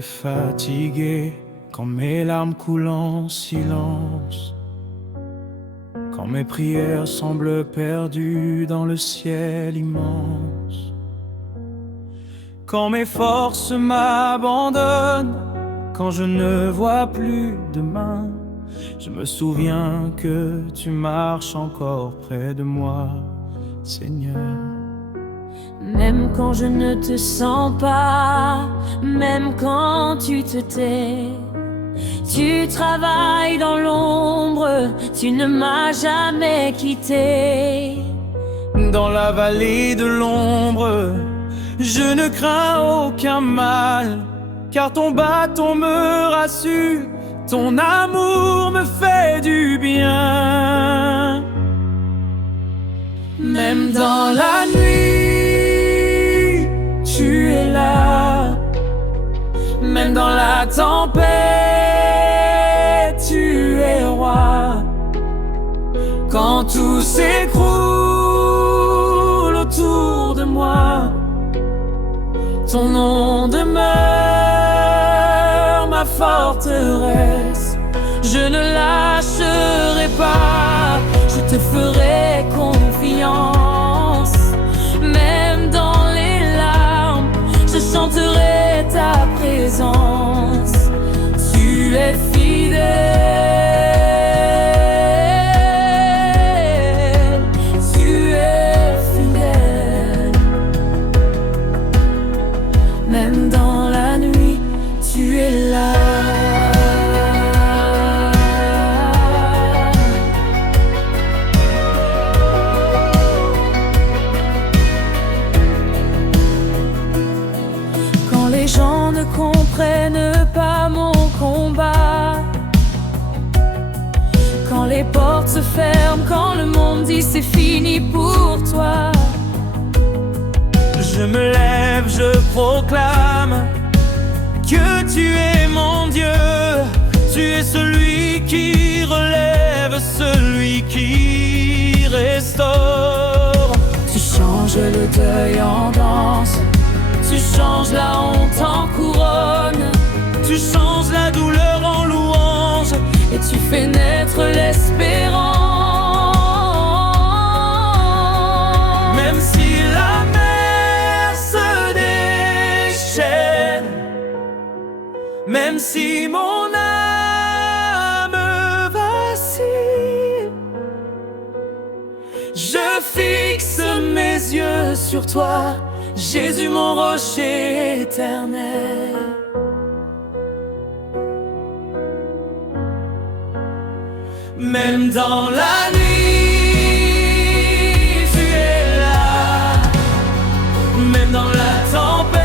est fatigué, quand mes larmes coulent en silence, quand mes prières semblent perdues dans le ciel immense, quand mes forces m'abandonnent, quand je ne vois plus demain, je me souviens que tu marches encore près de moi, Seigneur. Même quand je ne te sens pas, même quand tu te tais, tu travailles dans l'ombre, tu ne m'as jamais quitté. Dans la vallée de l'ombre, je ne crains aucun mal, car ton bâton me rassure, ton amour me fait du bien. Même dans la nuit, tu es là. Même dans la tempête, tu es roi. Quand tout s'écroule autour de moi, ton nom demeure ma forteresse. Je ne lâcherai pas, je te ferai confiance. Même dans les larmes, je chanterai ta présence. Tu es fidèle, tu es fidèle. Même dans la nuit, tu es là. Les gens ne comprennent pas mon combat, quand les portes se ferment, quand le monde dit c'est fini pour toi, je me lève, je proclame que tu es mon Dieu. Tu es celui qui relève, celui qui restaure. Tu changes le deuil en danse, tu changes la honte en couronne, tu changes la douleur en louange, et tu fais naître l'espérance. Même si la mer se déchaîne, même si mon âme vacille, je fixe mes yeux sur toi, Jésus mon rocher éternel. Même dans la nuit, tu es là. Même dans la tempête,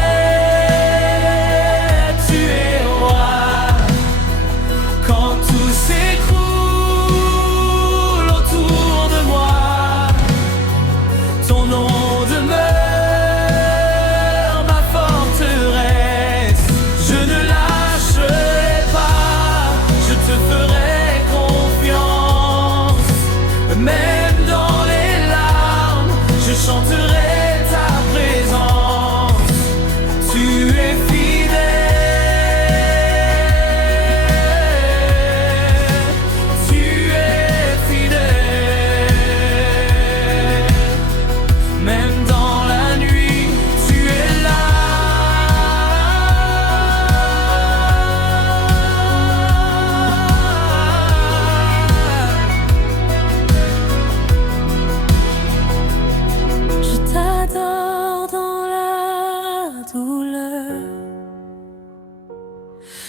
tu es roi. Quand tout s'écroule autour de moi, ton nom demeure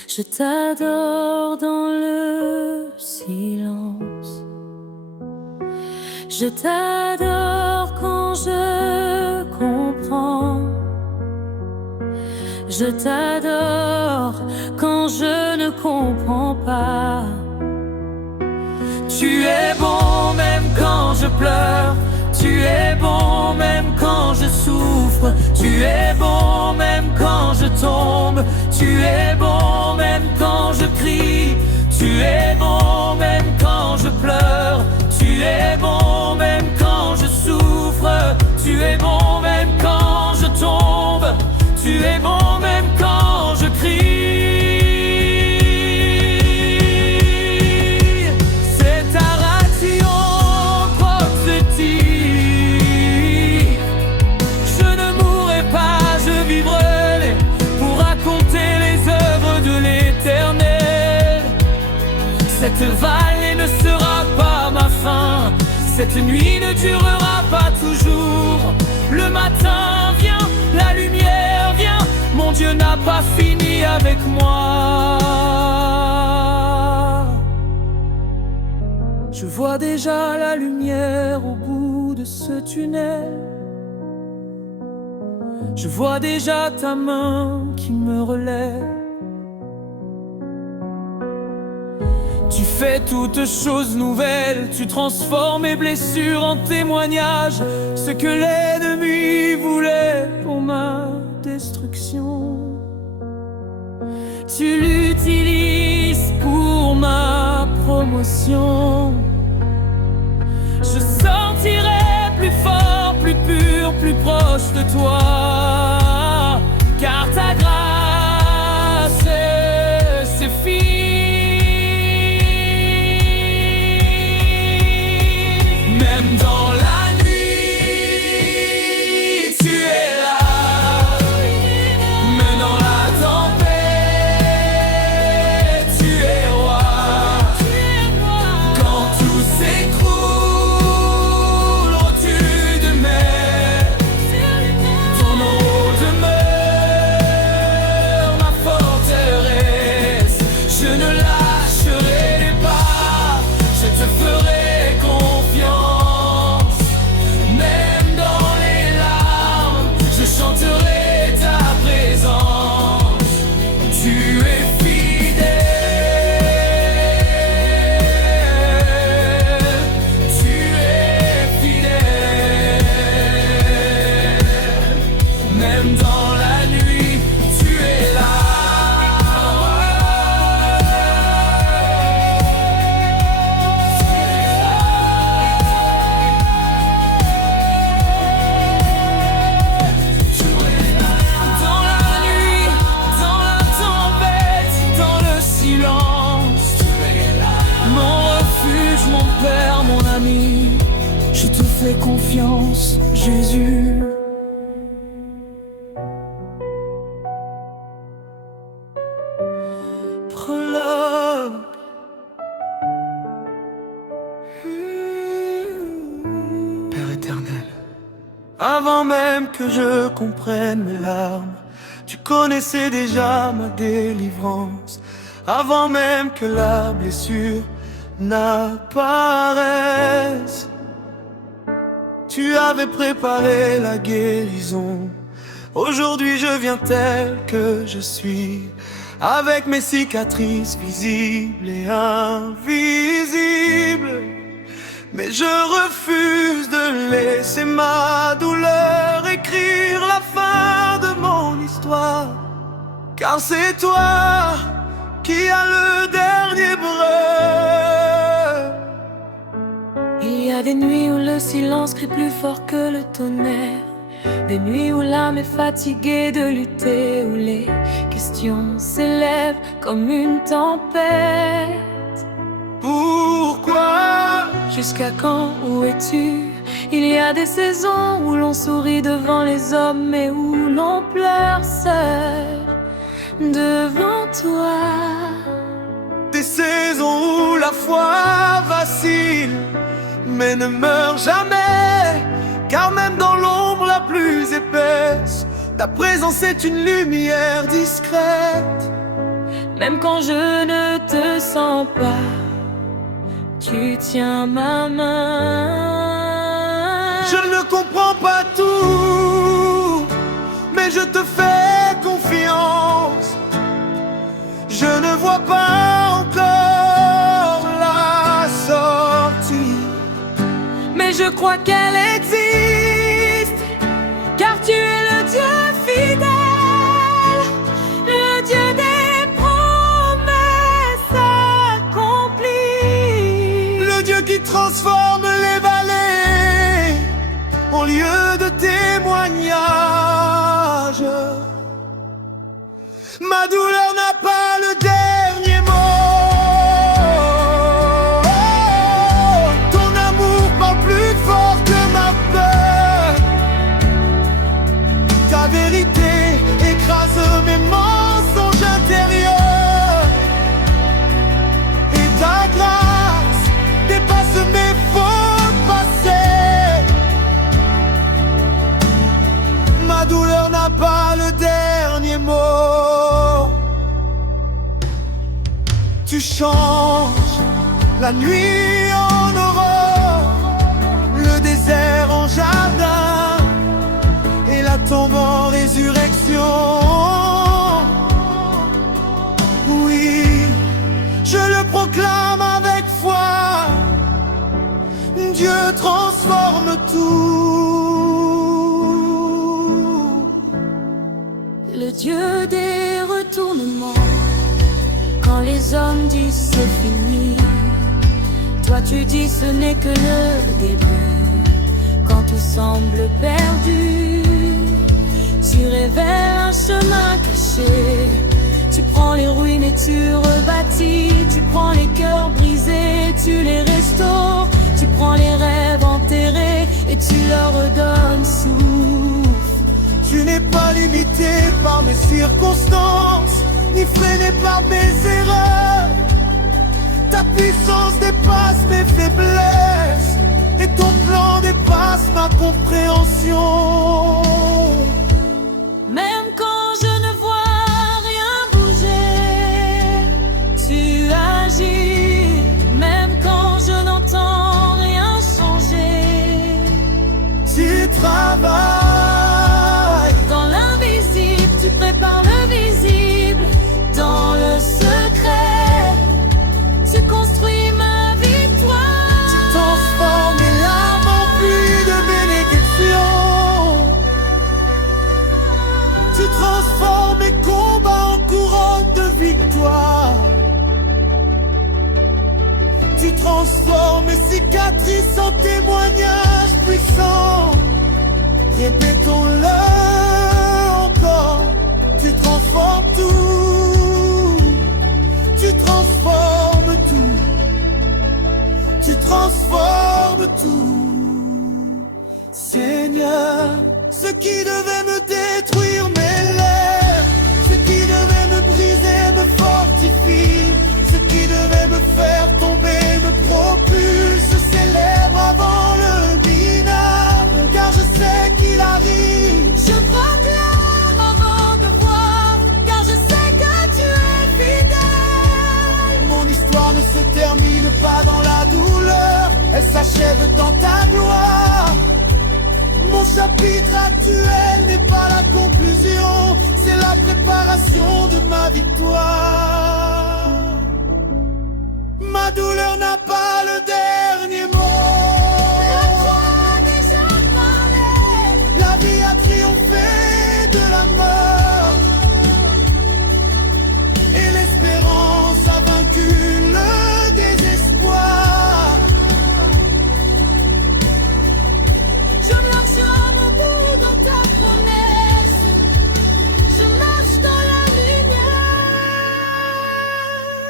je t'adore dans le silence. Je t'adore quand je comprends. Je t'adore quand je ne comprends pas. Tu es bon même quand je pleure. Tu es bon même quand je souffre. Tu es bon même quand je tombe. Tu es bon même quand je crie. Tu es bon même quand je pleure. Tu es bon même quand je souffre. Tu es bon même quand je tombe. Tu es bon même quand je crie. Cette vallée ne sera pas ma fin. Cette nuit ne durera pas toujours. Le matin vient, la lumière vient. Mon Dieu n'a pas fini avec moi. Je vois déjà la lumière au bout de ce tunnel. Je vois déjà ta main qui me relève. Tu fais toutes choses nouvelles, tu transformes mes blessures en témoignages. Ce que l'ennemi voulait pour ma destruction, tu l'utilises pour ma promotion. Je sortirai plus fort, plus pur, plus proche de toi, car ta grâce suffit. Même dans la nuit, tu es là. Même dans la tempête, tu es roi. Quand tout s'écroule au-dessus de mer, ton nom demeure ma forteresse. Je ne lâcherai pas, je te ferai confiance. Même dans les larmes, je chanterai ta présence. Tu es fidèle, tu es fidèle. Même dans la nuit, tu es là. Dans la nuit, dans la tempête, dans le silence, mon refuge, mon Père, mon ami, je te fais confiance, Jésus. Prologue. Père éternel, avant même que je comprenne mes larmes, tu connaissais déjà ma délivrance. Avant même que la blessure n'apparaisse, tu avais préparé la guérison. Aujourd'hui je viens tel que je suis, avec mes cicatrices visibles et invisibles. Mais je refuse de laisser ma douleur écrire la fin de mon histoire, car c'est toi qui as le dernier breu. Il y a des nuits où le silence crie plus fort que le tonnerre, des nuits où l'âme est fatiguée de lutter, où les questions s'élèvent comme une tempête. Pourquoi? Jusqu'à quand, où es-tu? Il y a des saisons où l'on sourit devant les hommes, mais où l'on pleure seul devant toi. Des saisons où la foi vacille, mais ne meurt jamais, car même dans l'ombre la plus épaisse, ta présence est une lumière discrète. Même quand je ne te sens pas, tu tiens ma main. Je ne comprends pas tout, mais je te fais confiance. Je ne vois pas encore la sortie, mais je crois qu'elle existe, car tu es le Dieu fidèle, le Dieu des promesses accomplies, le Dieu qui transforme les vallées en lieu de témoignage. Ma douleur n'a pas le dernier mot. Ton amour parle plus fort que change la nuit en aurore, le désert en jardin et la tombe en résurrection. Oui, je le proclame avec foi, Dieu transforme tout. Le Dieu des retournements, quand les hommes disent c'est fini, toi tu dis ce n'est que le début. Quand tout semble perdu, tu révèles un chemin caché. Tu prends les ruines et tu rebâtis. Tu prends les cœurs brisés, tu les restaures. Tu prends les rêves enterrés et tu leur redonnes souffle. Tu n'es pas limité par mes circonstances, ni freiné par mes erreurs. Ta puissance dépasse mes faiblesses et ton plan dépasse ma compréhension. Même quand je ne vois rien bouger, tu agis. Même quand je n'entends rien changer, tu travailles. Dans l'invisible, tu prépares le visible. Dans le secret, tu construis ma victoire. Tu transformes mes larmes en pluie de bénédictions. Tu transformes mes combats en couronne de victoire. Tu transformes mes cicatrices en témoignages puissants. Répétons-le encore. Tu transformes tout. Tu transformes tout. Tu transformes tout. Seigneur, ce qui devait me détruire m'élève. Ce qui devait me briser me fortifie. Ce qui devait me faire tomber me propulse. Célèbre avant le dîner, car je sais qu'il arrive. Je proclame avant de voir, car je sais que tu es fidèle. Mon histoire ne se termine pas dans la douleur, elle s'achève dans ta gloire. Mon chapitre actuel n'est pas la conclusion, c'est la préparation de ma victoire. Ma douleur n'a pas le dernier mot. La croix a déjà parlé. La vie a triomphé de la mort. Et l'espérance a vaincu le désespoir. Je marche à mon bout dans ta promesse. Je marche dans la lumière.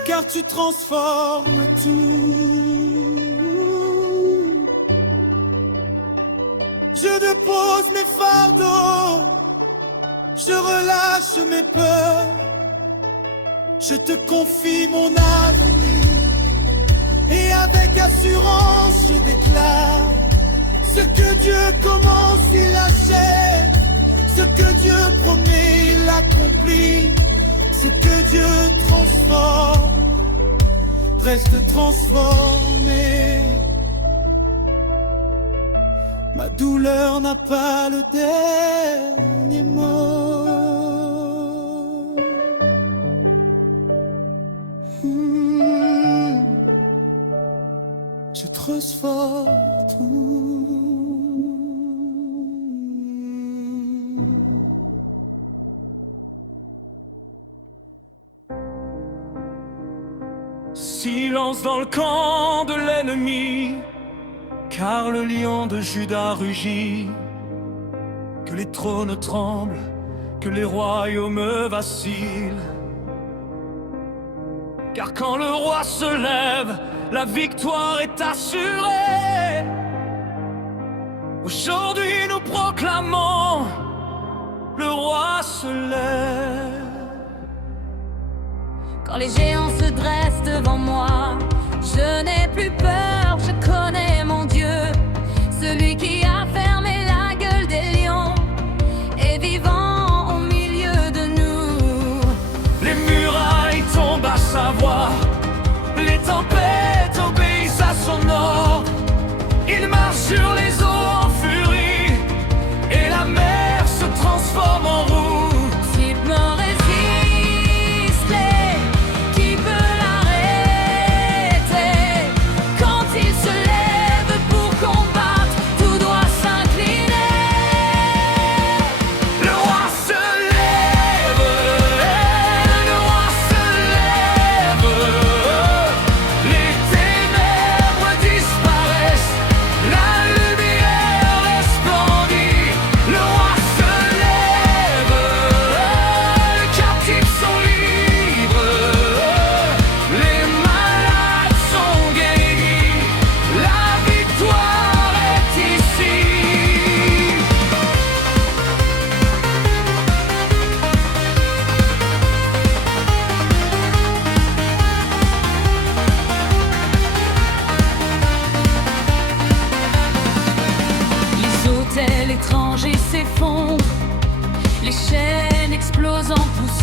Car tu transformes tout. Je dépose mes fardeaux, je relâche mes peurs, je te confie mon avenir, et avec assurance je déclare: ce que Dieu commence, il achève. Ce que Dieu promet, il accomplit. Ce que Dieu transforme reste transformé. Ma douleur n'a pas le dernier mot. Je transforme tout. Silence dans le camp de l'ennemi, car le lion de Juda rugit. Que les trônes tremblent, que les royaumes vacillent. Car quand le roi se lève, la victoire est assurée. Aujourd'hui nous proclamons, le roi se lève. Quand les géants se dressent devant moi, je n'ai plus peur, je connais mon Dieu. Celui qui a fermé la gueule des lions est vivant au milieu de nous. Les murailles tombent à sa voix,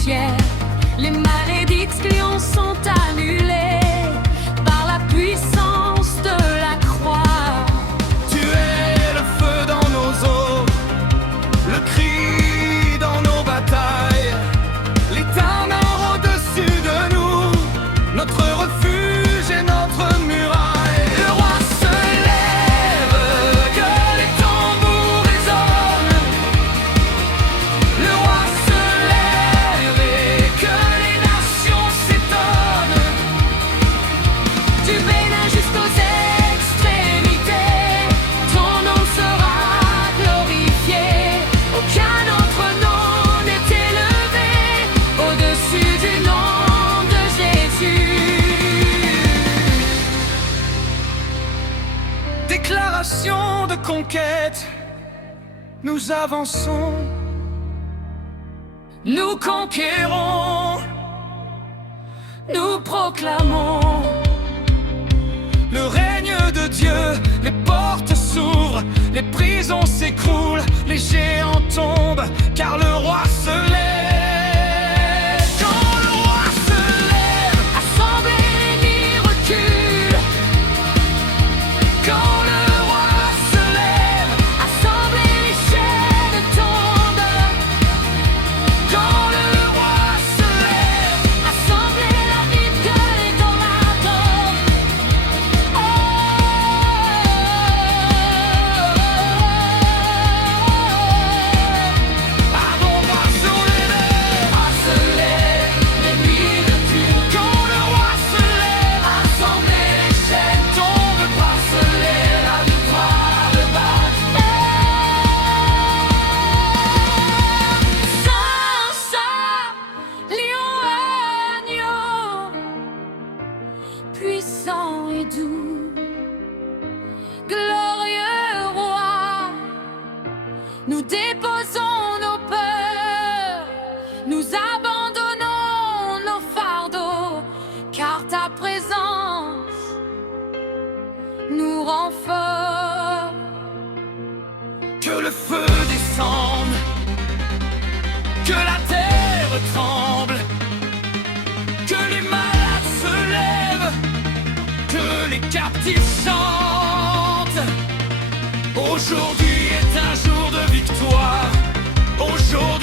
poussière. Les malédictions sont annulées par la puissance de la croix. Tu es le feu dans nos eaux, le cri dans nos batailles, l'Éternel au-dessus de nous, notre refuge et notre muraille. Le roi se lève, que les tambours résonnent. Le roi se lève et que les nations s'étonnent. Du Bénin jusqu'aux extrémités, ton nom sera glorifié. Aucun autre nom n'est élevé au-dessus du nom de Jésus. Déclaration de conquête, nous avançons, nous conquérons, nous proclamons le règne de Dieu. Les portes s'ouvrent, les prisons s'écroulent, les géants tombent, car le roi se lève. Quand le roi se lève, assemblée l'ennemi recule. Quand le roi se lève, assemblée les chaînes tombent. Quand le roi se lève, assemblée la vie que les dans la tombe. Puissant et doux, glorieux roi, nous déposons nos peurs, nous abandonnons nos fardeaux, car ta présence nous rend forts. Que le feu descende, que la terre tremble, que les malades se lèvent, que les captifs chantent. Aujourd'hui est un jour de victoire. Aujourd'hui